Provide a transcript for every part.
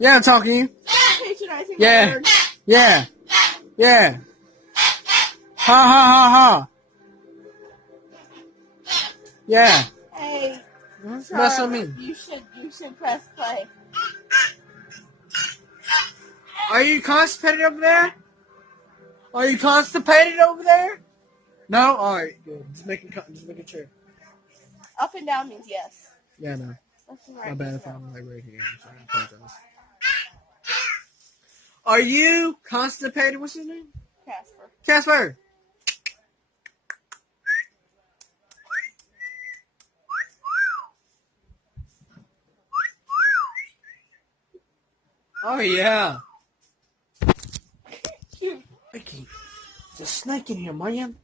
Yeah, I'm talking to you. Patronizing Yeah. my word. Yeah. Yeah. Ha ha ha ha. Yeah. Hey, That's what I Charlie, mean. you should press play. Are you constipated over there? Are you constipated over there? No? Alright, good. Just making sure. Up and down means yes. Yeah, no. Left and My right bad means if no. I'm like right here. I'm sorry. I apologize. Are you constipated? What's his name? Casper. Casper. Oh, yeah. Vicky, there's a snake in here, man.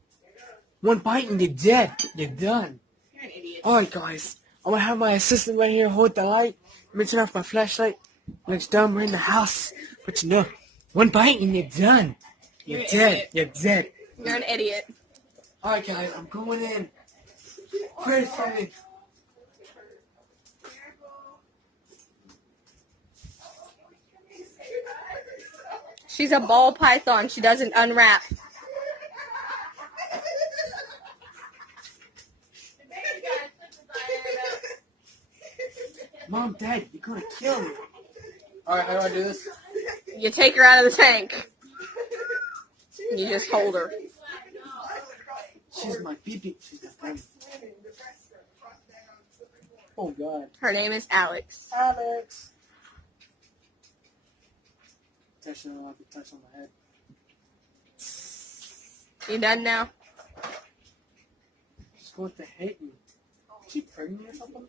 One bite and you're dead. You're done. You're an idiot. Alright, guys. I'm gonna have my assistant right here hold the light. Let me turn off my flashlight. Looks dumb. We're in the house. But you know, one bite and you're done. You're You're an dead. idiot. You're dead. You're an idiot. Alright, guys. I'm going in. Pray for me. She's a ball python. She doesn't unwrap. Mom, Dad, you're gonna kill me. Alright, how do I do this? You take her out of the tank. You just hold her. She's my baby. She's my friend. Oh, God. Her name is Alex. Alex. Touch on my head. You done now? She's going to hate me. Is she pregnant or something?